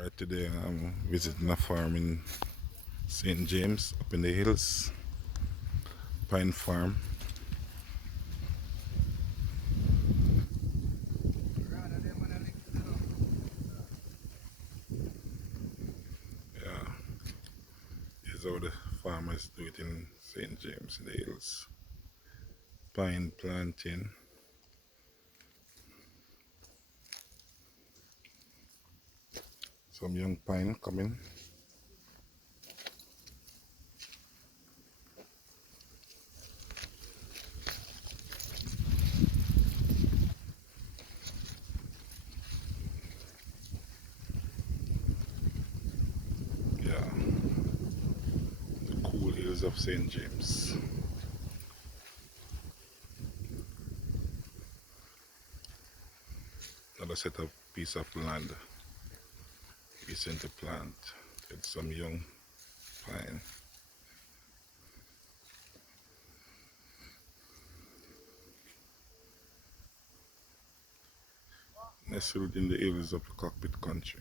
Alright, today I'm visiting a farm in St. James up in the hills, Pine Farm. Yeah, this is how the farmers do it in St. James in the hills. Pine planting, some young pine coming. Yeah, the cool hills of St. James. Another set of piece of land, recent to plant with some young pine. Nestled in the hills of the Cockpit country.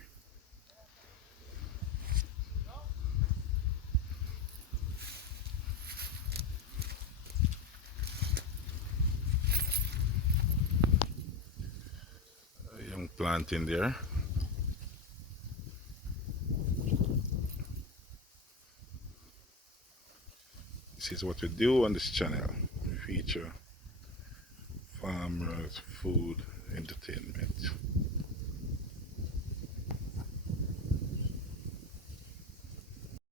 A young plant in there. This is what we do on this channel. We feature farmers, food, entertainment.